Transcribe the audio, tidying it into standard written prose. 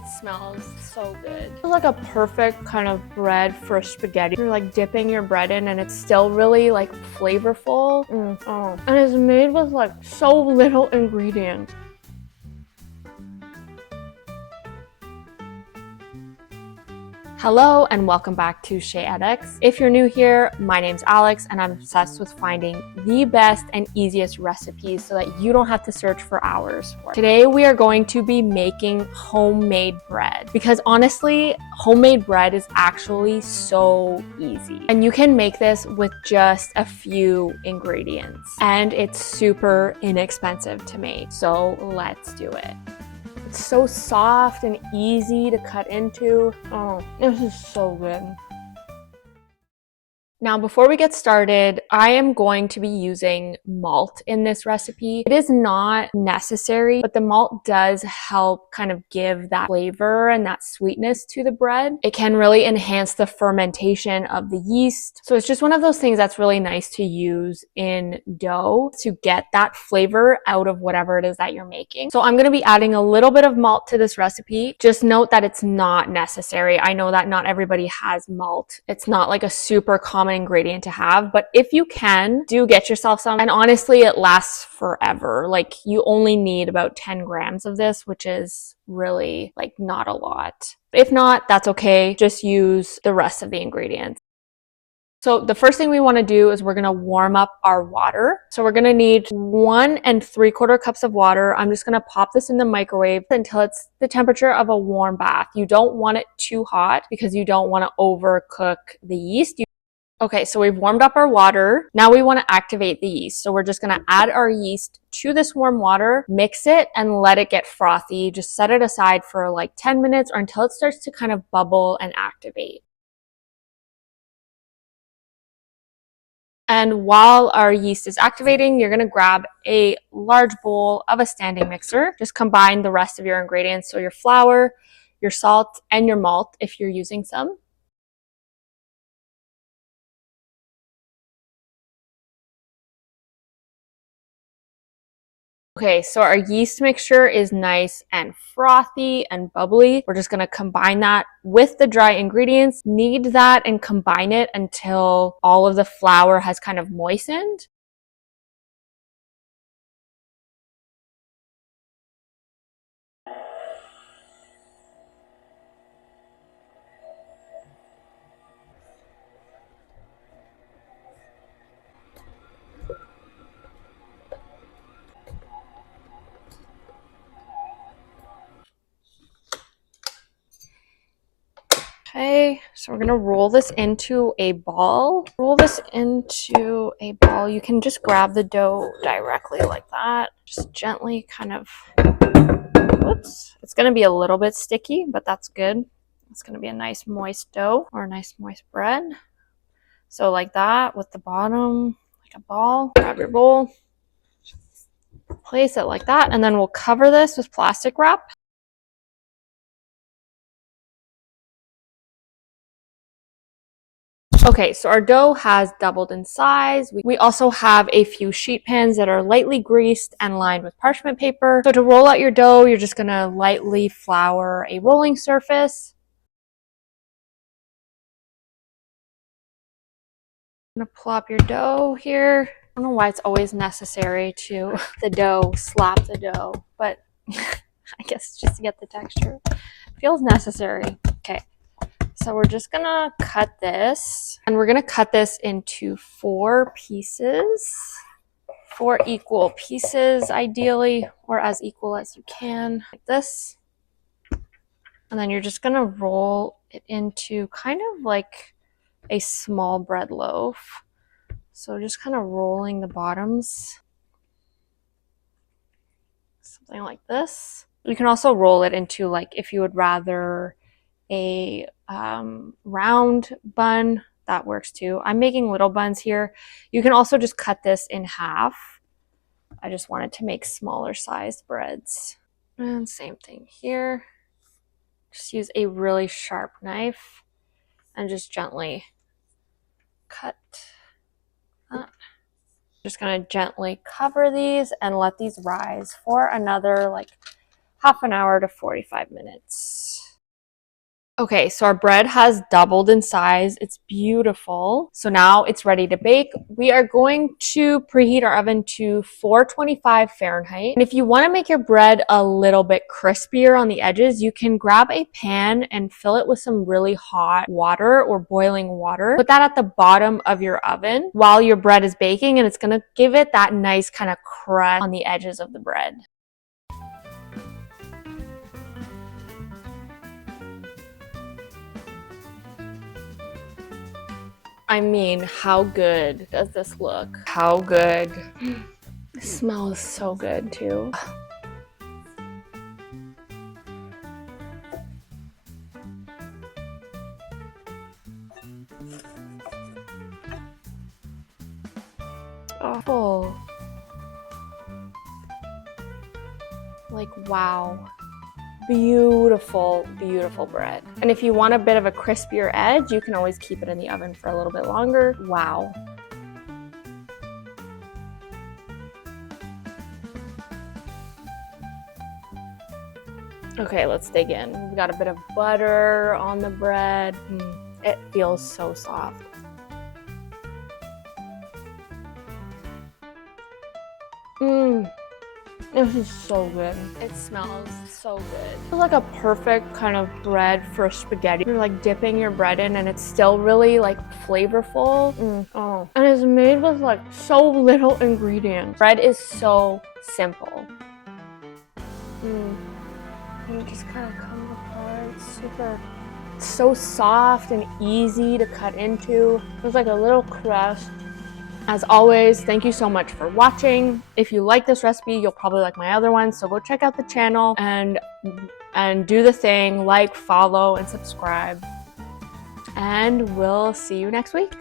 It smells so good. It's like a perfect kind of bread for spaghetti. You're like dipping your bread in and it's still really like flavorful. And it's made with like so little ingredients. Hello and welcome back to Chez EdX. If you're new here, my name's Alex and I'm obsessed with finding the best and easiest recipes so that you don't have to search for hours for it. Today we are going to be making homemade bread because honestly, homemade bread is actually so easy. And you can make this with just a few ingredients and it's super inexpensive to make. So let's do it. It's so soft and easy to cut into. Oh, this is so good. Now, before we get started, I am going to be using malt in this recipe. It is not necessary, but the malt does help kind of give that flavor and that sweetness to the bread. It can really enhance the fermentation of the yeast. So it's just one of those things that's really nice to use in dough to get that flavor out of whatever it is that you're making. So I'm going to be adding a little bit of malt to this recipe. Just note that it's not necessary. I know that not everybody has malt. It's not like a super common ingredient to have, but if you can, do get yourself some. And honestly, it lasts forever. Like you only need about 10 grams of this, which is really like not a lot. If not, that's okay. Just use the rest of the ingredients. So the first thing we want to do is we're going to warm up our water. So we're going to need 1 3/4 cups of water. I'm just going to pop this in the microwave until it's the temperature of a warm bath. You don't want it too hot because you don't want to overcook the yeast. Okay, so we've warmed up our water. Now we want to activate the yeast. So we're just going to add our yeast to this warm water, mix it, and let it get frothy. Just set it aside for like 10 minutes or until it starts to kind of bubble and activate. And while our yeast is activating, you're going to grab a large bowl of a standing mixer. Just combine the rest of your ingredients. So your flour, your salt, and your malt if you're using some. Okay, so our yeast mixture is nice and frothy and bubbly. We're just going to combine that with the dry ingredients, knead that and combine it until all of the flour has kind of moistened. Okay, so we're gonna roll this into a ball. Roll this into a ball. You can just grab the dough directly like that. Just gently kind of, whoops. It's gonna be a little bit sticky, but that's good. It's gonna be a nice moist dough or a nice moist bread. So like that with the bottom, like a ball. Grab your bowl, place it like that, and then we'll cover this with plastic wrap. Okay, so our dough has doubled in size. We also have a few sheet pans that are lightly greased and lined with parchment paper. So to roll out your dough, you're just gonna lightly flour a rolling surface. I'm gonna plop your dough here. I don't know why it's always necessary to slap the dough, but I guess just to get the texture. It feels necessary. Okay. So we're just gonna cut this, and we're gonna cut this into 4 pieces, 4 equal pieces ideally, or as equal as you can, like this. And then you're just gonna roll it into kind of like a small bread loaf. So just kind of rolling the bottoms, something like this. You can also roll it into like if you would rather a round bun, that works too. I'm making little buns here. You can also just cut this in half. I just wanted to make smaller sized breads. And same thing here. Just use a really sharp knife and just gently cut that. Just gonna gently cover these and let these rise for another like half an hour to 45 minutes. Okay, so our bread has doubled in size. It's beautiful. So now it's ready to bake. We are going to preheat our oven to 425 Fahrenheit. And if you want to make your bread a little bit crispier on the edges, you can grab a pan and fill it with some really hot water or boiling water. Put that at the bottom of your oven while your bread is baking, and it's going to give it that nice kind of crust on the edges of the bread. I mean, how good does this look? How good. It smells so good too. Oh, like wow. Beautiful, beautiful bread. And if you want a bit of a crispier edge, you can always keep it in the oven for a little bit longer. Wow. Okay, let's dig in. We've got a bit of butter on the bread. It feels so soft. This is so good. It smells so good. It's like a perfect kind of bread for spaghetti. You're like dipping your bread in and it's still really like flavorful. Oh. And it's made with like so little ingredients. Bread is so simple. And it just kind of comes apart. It's so soft and easy to cut into. There's like a little crust. As always, thank you so much for watching. If you like this recipe, you'll probably like my other ones, so go check out the channel and do the thing, like, follow, and subscribe. And we'll see you next week.